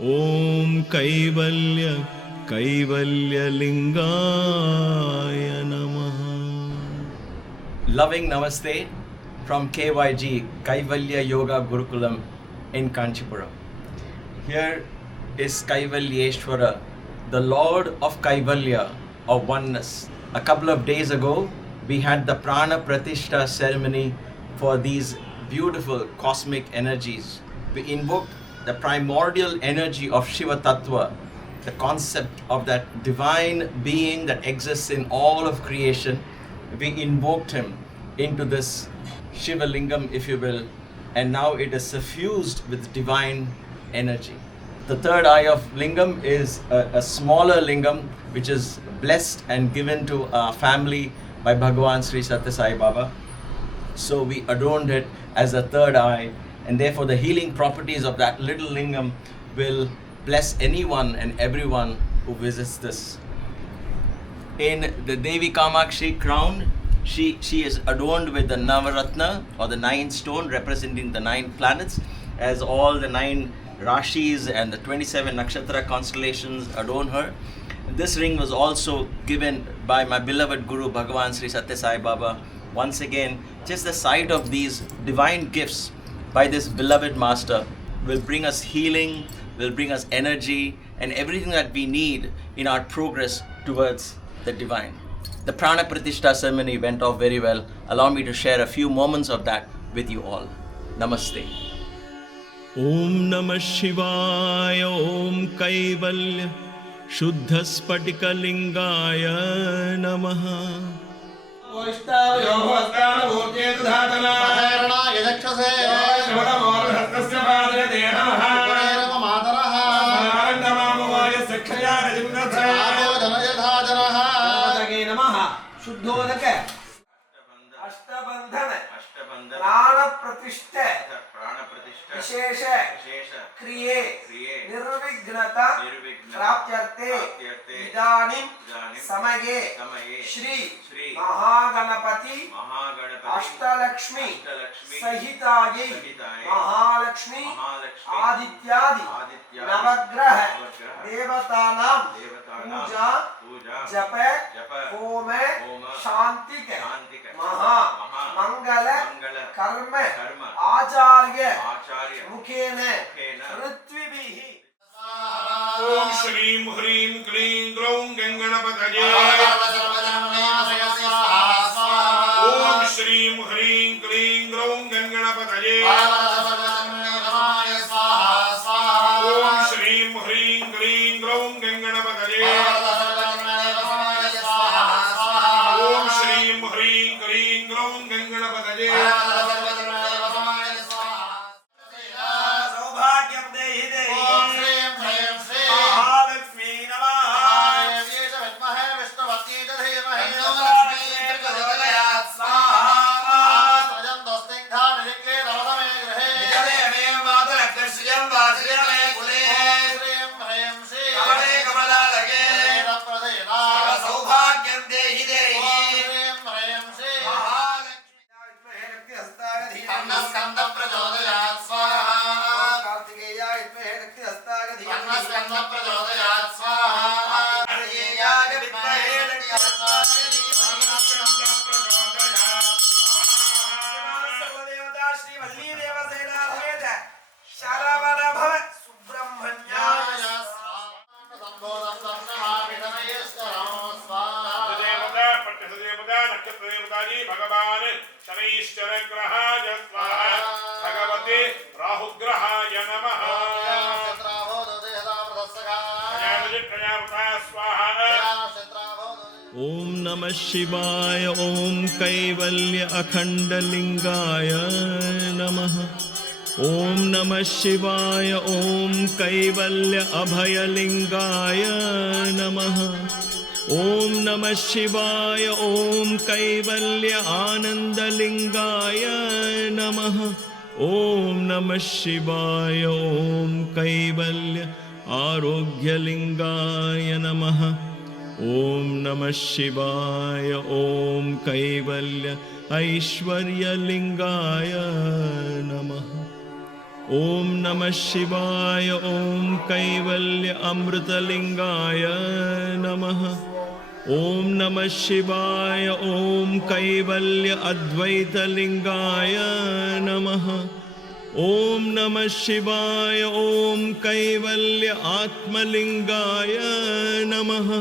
ॐ कैवल्यलिङ्गाय नमः. Loving Namaste from KYG, Kaivalya Yoga Gurukulam in Kanchipuram. Here is Kaivalyeshwara, the Lord of Kaivalya, of oneness. A couple of days ago, we had the Prana Pratishtha ceremony for these beautiful cosmic energies. We invoked the primordial energy of Shiva Tattva, the concept of that divine being that exists in all of creation. We invoked him into this Shiva Lingam, if you will, and now it is suffused with divine energy. The third eye of Lingam is a smaller Lingam which is blessed and given to our family by Bhagavan Sri Satya Sai Baba. So we adorned it as a third eye, and therefore the healing properties of that little Lingam will bless anyone and everyone who visits this. In the Devi Kamakshi crown, she is adorned with the Navaratna, or the 9 stone representing the 9 planets, as all the 9 Rashis and the 27 Nakshatra constellations adorn her. This ring was also given by my beloved Guru Bhagavan Sri Satya Sai Baba. Once again, just the sight of these divine gifts by this beloved master will bring us healing, will bring us energy and everything that we need in our progress towards the divine. The Prana Pratishtha ceremony went off very well. Allow me to share a few moments of that with you all. Namaste. ॐ नमः शिवाय. ॐ कैवल्य शुद्धस्फटिकलिङ्गाय नमः. शुद्धोदक अष्टबंधन प्राण प्रतिष्ठा विशेष क्रिये निर्विघ्नता प्राप्त्यर्थे इदानीं समये श्री महागणपति अष्टलक्ष्मी सहितायै महालक्ष्मी आदित्यादि नवग्रह देवतानां पूजा जप होम शांतिक महा मंगल कर्म आचार्य मुखेन ऋत्विभिः. ओम श्रीं ह्रीं क्लीं ग्लौं गंगणपतये. ओम श्रीं ह्रीं क्लीं ग्लौं गंगणपतये. ओम श्रीं ह्रीं क्लीं ग्लौं गंगणपतये. ओम श्रीं ह्रीं क्लीं ग्लौं गंगणपतये. भगवान शनैश्चर ग्रहाय स्वाहा. भगवते राहुग्रहाय नमः. ॐ नमः शिवाय. ॐ कैवल्य अखण्डलिङ्गाय नमः. ॐ नमः शिवाय. ॐ कैवल्य अभयलिङ्गाय नमः. ॐ नमः शिवाय. ॐ कैवल्य आनन्दलिङ्गाय नमः. ॐ नमः शिवाय. ॐ कैवल्य आरोग्यलिङ्गाय नमः. ॐ नमः शिवाय. ॐ कैवल्य ऐश्वर्यलिङ्गाय नमः. ॐ नमः शिवाय ॐ कैवल्य अमृतलिंगाय नमः ॐ नमः शिवाय ॐ कैवल्य अद्वैतलिंगाय नमः ॐ नमः शिवाय ॐ कैवल्य आत्मलिंगाय नमः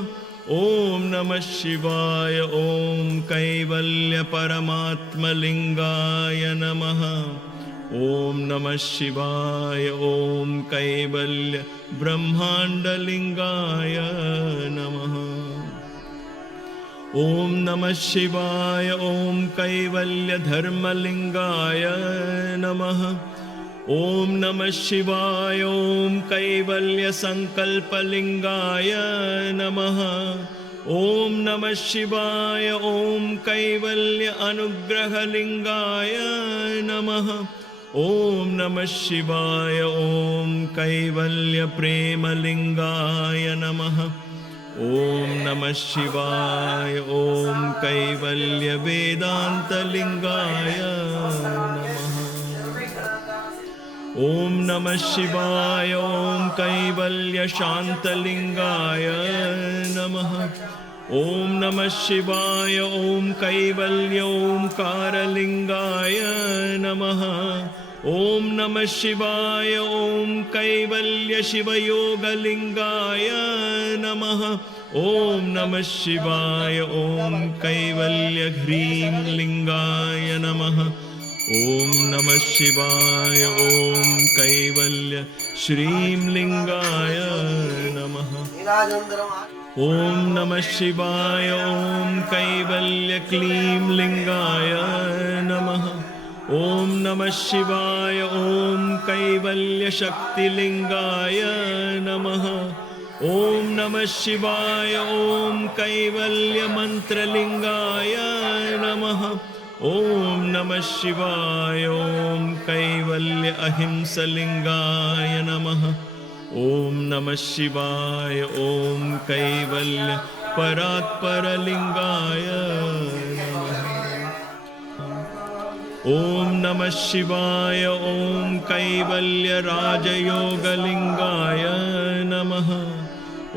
ॐ नमः शिवाय ॐ कैवल्य परमात्मलिंगाय नमः ॐ नमः शिवाय ॐ कैवल्य ब्रह्माण्डलिंगाय नमः ॐ नमः शिवाय ॐ कैवल्य धर्मलिंगाय नमः ॐ नमः शिवाय ॐ कैवल्य संकल्पलिंगाय नमः ॐ नमः शिवाय ॐ कैवल्य अनुग्रहलिंगाय नमः ॐ नमः शिवाय ॐ कैवल्य प्रेमलिंगाय नमः ॐ नमः शिवाय ॐ कैवल्य वेदान्तलिंगाय नमः ॐ नमः शिवाय ॐ कैवल्य शान्तलिंगाय नमः ॐ नमः शिवाय ॐ कैवल्य ओंकारलिंगाय नमः ॐ नमः शिवाय ॐ कैवल्य शिवयोगलिंगाय नमः ॐ नमः शिवाय ॐ कैवल्य ह्रीं लिंगाय नमः ॐ नमः शिवाय ॐ कैवल्य श्रीं लिंगाय नमः ॐ नमः शिवाय ॐ कैवल्य क्लीं लिंगाय नमः ॐ नमः शिवाय ॐ कैवल्य शक्तिलिंगाय नमः ॐ नमः शिवाय ॐ कैवल्य मंत्रलिंगाय नमः ॐ नमः शिवाय ॐ कैवल्य अहिंसलिंगाय नमः ॐ नमः शिवाय ॐ कैवल्य परात्परलिंगाय नमः ॐ नमः शिवाय ॐ कैवल्य राजयोगलिंगाय नमः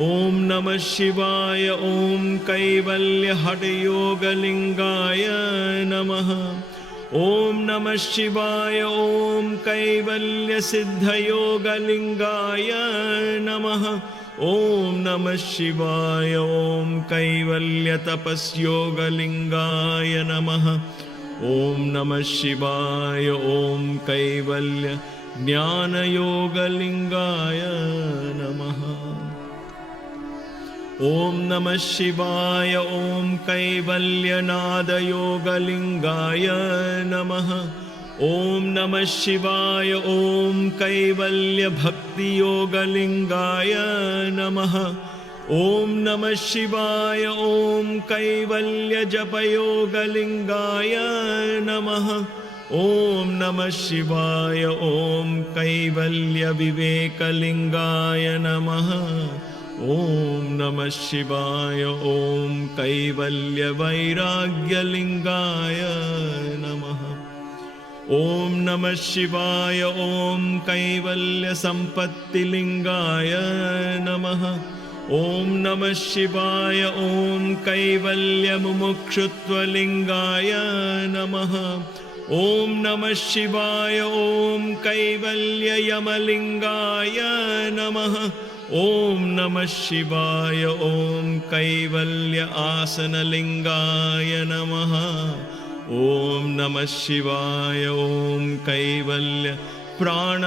ॐ नमः शिवाय ॐ कैवल्य हठयोगलिंगाय नमः ॐ नमः शिवाय ॐ कैवल्य सिद्धयोगलिंगाय नमः ॐ नमः शिवाय ॐ कैवल्य तपस्योगलिंगाय नमः ॐ नमः शिवाय ॐ कैवल्य ज्ञानयोगलिंगाय नमः ॐ नमः शिवाय ॐ कैवल्यनादयोगलिंगाय नमः ॐ नमः शिवाय ॐ कैवल्य भक्तियोगलिंगाय नमः ॐ नमः शिवाय ॐ कैवल्य जपयोगलिंगाय नमः ॐ नमः शिवाय ॐ कैवल्य विवेकलिंगाय नमः ॐ नमः शिवाय ॐ कैवल्य वैराग्यलिंगाय नमः ॐ नमः शिवाय ॐ कैवल्य संपत्तिलिंगाय नमः ॐ नमः शिवाय ॐ कैवल्य मुमुक्षुत्वलिंगाय नमः ॐ नमः शिवाय ॐ कैवल्य यमलिंगाय नमः ॐ नमः शिवाय ॐ कैवल्य आसनलिंगाय नमः ॐ नमः शिवाय ॐ कैवल्य प्राणायामलिंगाय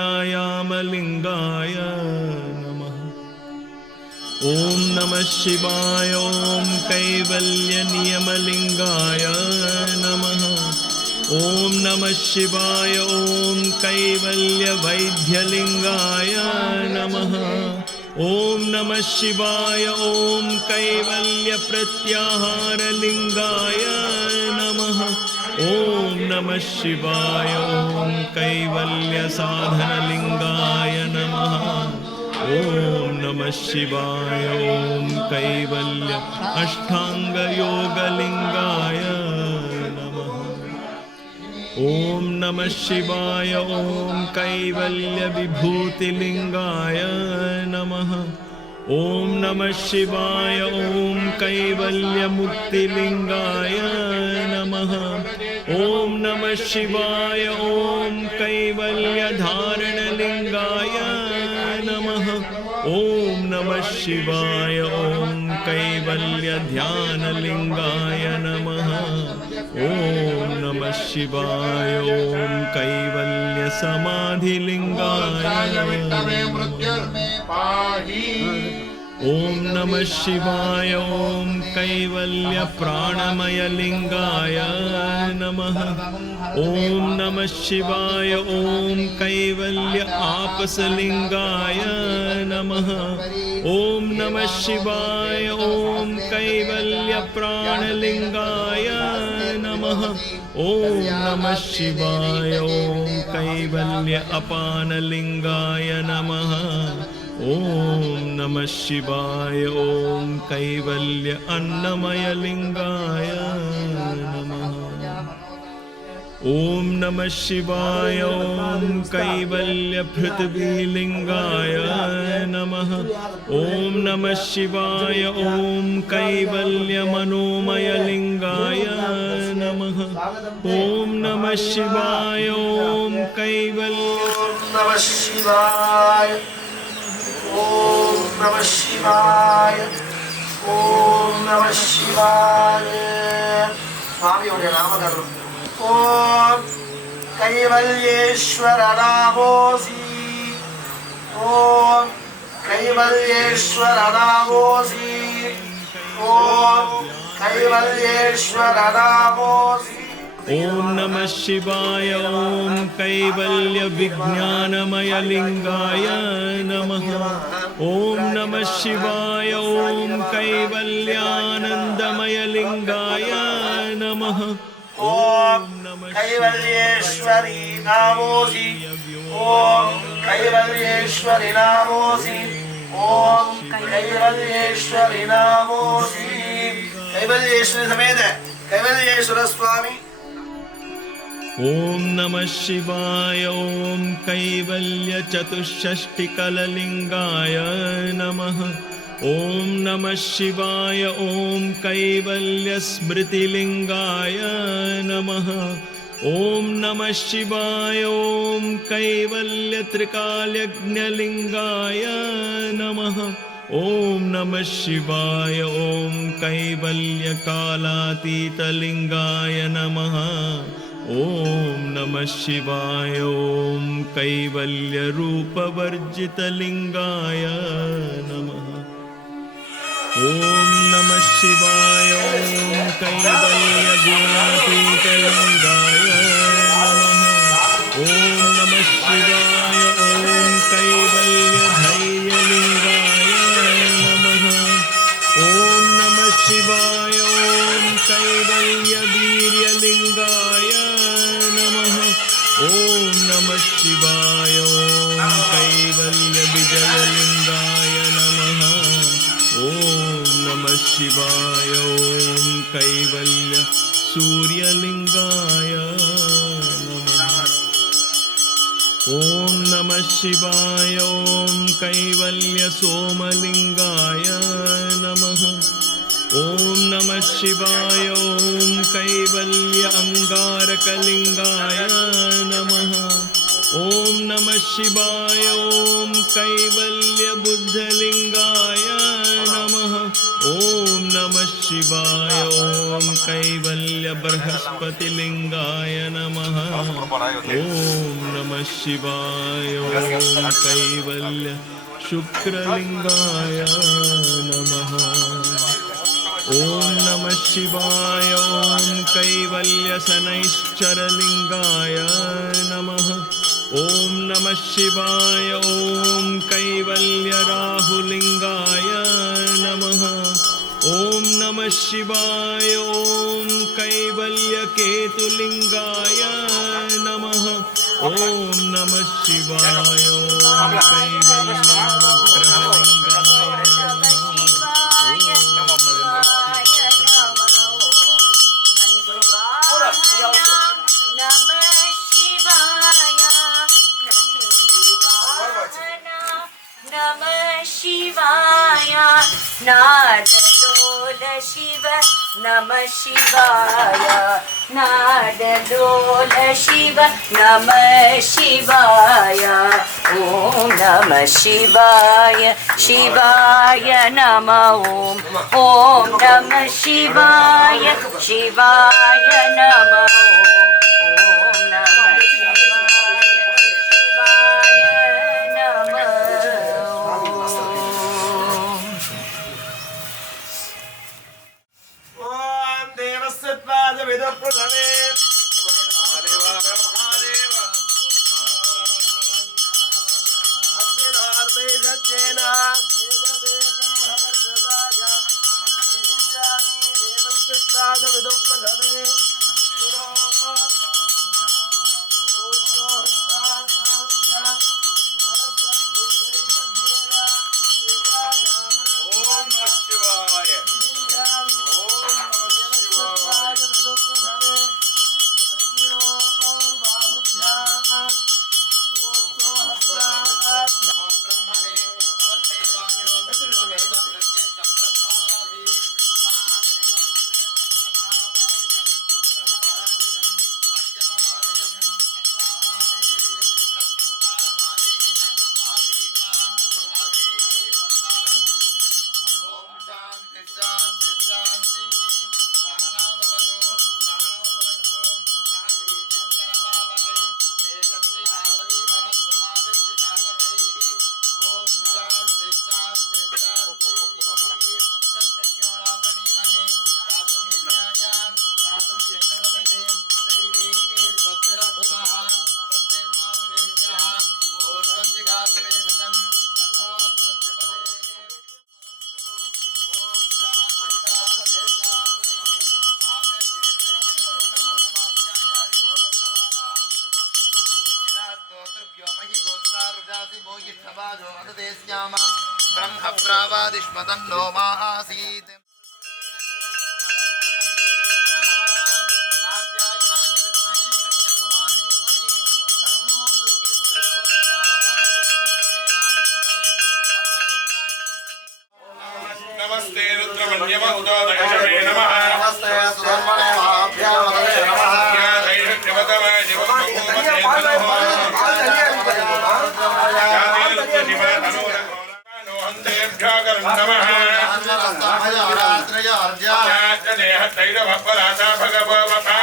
नमः ॐ नमः शिवाय ॐ कैवल्य नियमलिंगाय नमः ॐ नमः शिवाय ॐ कैवल्य वैद्यलिंगाय नमः ॐ नमः शिवाय ॐ कैवल्य प्रत्याहारलिंगाय नमः ॐ नमः शिवाय ॐ कैवल्य साधनलिंगाय नमः ॐ नमः शिवाय ॐ कैवल्य अष्टांगयोगलिंगाय नमः ॐ नमः शिवाय ॐ कैवल्यविभूतिलिङ्गाय नमः ॐ नमः शिवाय ॐ कैवल्यमुक्तिलिङ्गाय नमः ॐ नमः शिवाय ॐ कैवल्यधारणलिङ्गाय नमः ॐ नमः शिवाय ॐ कैवल्यध्यानलिङ्गाय नमः ॐ नमः शिवाय ॐ कैवल्यसमाधिलिङ्गाय ॐ नमः शिवाय ॐ कैवल्यप्राणमयलिङ्गाय नमः ॐ नमः शिवाय ॐ कैवल्य आपसलिङ्गाय नमः ॐ नमः शिवाय ॐ कैवल्यप्राणलिङ्गाय नमः ॐ नमः शिवाय ॐ कैवल्य अपानलिङ्गाय नमः ॐ नमः शिवाय ॐ कैवल्य अन्नमयलिङ्गाय नमः ॐ नमः शिवाय ॐ कैवल्यपृथिवीलिङ्गाय नमः ॐ नमः शिवाय ॐ कैवल्यमनोमयलिङ्गाय नमः ॐ नमः शिवाय ॐ नमः शिवाय ॐ नमः शिवाय ॐ नमः शिवाय स्वामियोरे नामधर्म ॐ कैवल्येश्वर नामोऽसि ॐ कैवल्येश्वर नामोऽसि ॐ कैवल्येश्वर नामोऽसि ॐ नमः शिवाय ॐ कैवल्यविज्ञानमयलिङ्गाय नमः ॐ नमः शिवाय ॐ कैवल्यानन्दमयलिङ्गाय नमः ॐ कैवल्येश्वरी नामोऽसि ॐ कैवल्येश्वरी नामोऽसि ॐ कैवल्येश्वरी नामोऽसि कैवल्येश्वरी समेत कैवल्येश्वर स्वामी ॐ नमः शिवाय ॐ कैवल्यचतुष्षष्टिकललिङ्गाय नमः ॐ नमः शिवाय ॐ कैवल्यस्मृतिलिङ्गाय नमः ॐ नमः शिवाय ॐ कैवल्यत्रिकालज्ञलिङ्गाय नमः ॐ नमः शिवाय ॐ कैवल्यकालातीतलिङ्गाय नमः ॐ नमः शिवाय ॐ कैवल्यरूपवर्जितलिङ्गाय नमः ॐ नमः शिवाय ॐ कैवल्यगुणातीतलिङ्गाय नमः ॐ नमः शिवाय ॐ कैवल्यधैर्यलिङ्गाय नमः ॐ नमः शिवाय ॐ कैवल्यवीर्यलिङ्गाय नमः ॐ नमः शिवाय ॐ कैवल्यविजयलिङ्गाय नमः ॐ नमः शिवाय ॐ कैवल्यसूर्यलिङ्गाय नमः ॐ नमः शिवाय ॐ कैवल्यसोमलिङ्गाय नमः ॐ नमः शिवाय ॐ कैवल्य अङ्गारकलिङ्गाय नमः ॐ नमः शिवाय ॐ कैवल्यबुद्धलिङ्गाय नमः ॐ नमः शिवाय ॐ कैवल्यबृहस्पतिलिङ्गाय नमः ॐ नमः शिवाय ॐ कैवल्यशुक्रलिङ्गाय नमः ॐ नमः शिवाय ॐ कैवल्यशनैश्चरलिङ्गाय नमः ॐ नमः शिवाय ॐ कैवल्यराहुलिङ्गाय नमः ॐ नमः शिवाय ॐ कैवल्यकेतुलिङ्गाय नमः ॐ नमः शिवाय ॐ कैवल्यनवग्रहलिङ्गाय नमः नादलोल शिव नमः शिवाय नादलोल शिव नमः शिवाय ॐ नमः शिवाय शिवाय नमः ॐ नमः शिवाय शिवाय नमः ॐ नमः शिवाय शिवाय नमः ఓం దేవస్యత్వాద విదప్రథమే ब्रह्म प्रावादिष्मतन्नो मासीत् नमस्ते रुद्रमन्यमोदोदयशवे नमः नमस्ते सुधर्मणे महाभ्यामदये नमः या दैवत्यवतमः शिवमहोमते नमः या देवत्यशिवा तनोरघोनो हन्तेभ्यः नमः या देहतैरवपराधा भगवता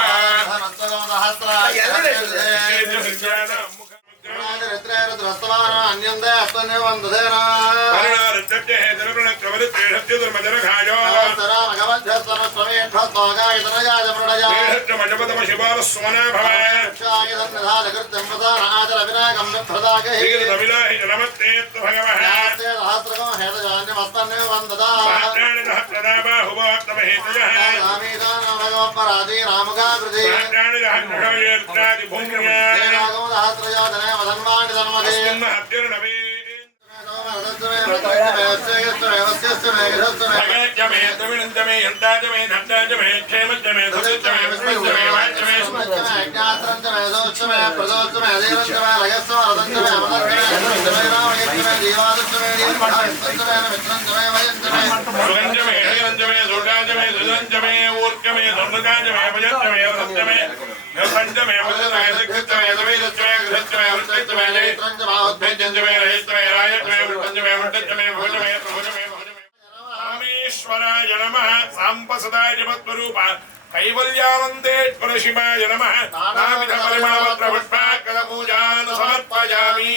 रामेश्वराय नमः सांपसदाय जपत्वरूपा कैवल्यानन्देश्वर शिवाय नमः नानाविध परिमलपत्र पुष्पाकलपूजान् समर्पयामि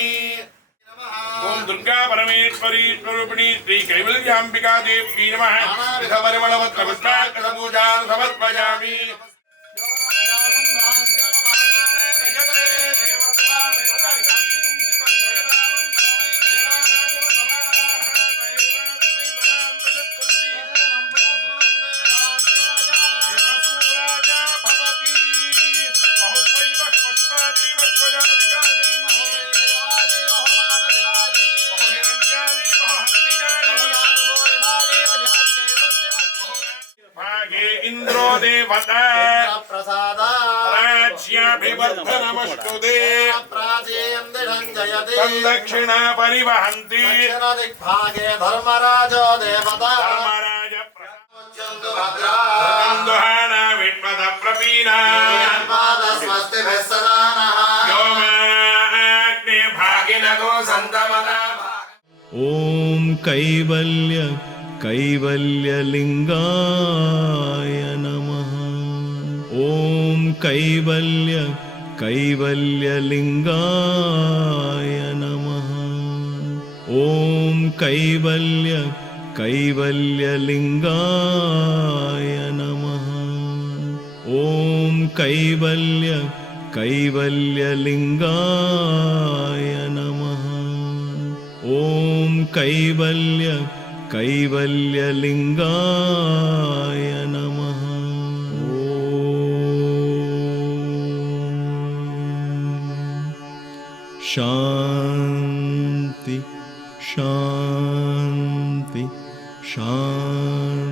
ओम दुर्गा परमेश्वरी स्वरूपिणी श्री कैवल्याम्बिका देवी नमः नानाविध परिमलपत्र पुष्पाकलपूजान् समर्पयामि इंद्रो देवता राज्याभिवर्धनमस्तुते दक्षिणा परिवहन्ति दिग्भागे धर्मराजो देवता भद्रा दुहाना विद्मद प्रपीना स्वस्तिभिः सदा नः व्योमाग्ने भागिनगो सन्तमदा ॐ कैवल्यलिङ्गाय नमः ॐ कैवल्यलिङ्गाय नमः ॐ कैवल्यलिङ्गाय नमः ॐ कैवल्यलिङ्गाय नमः ॐ कैवल्यलिङ्गाय नमः शान्ति शान्ति शान्ति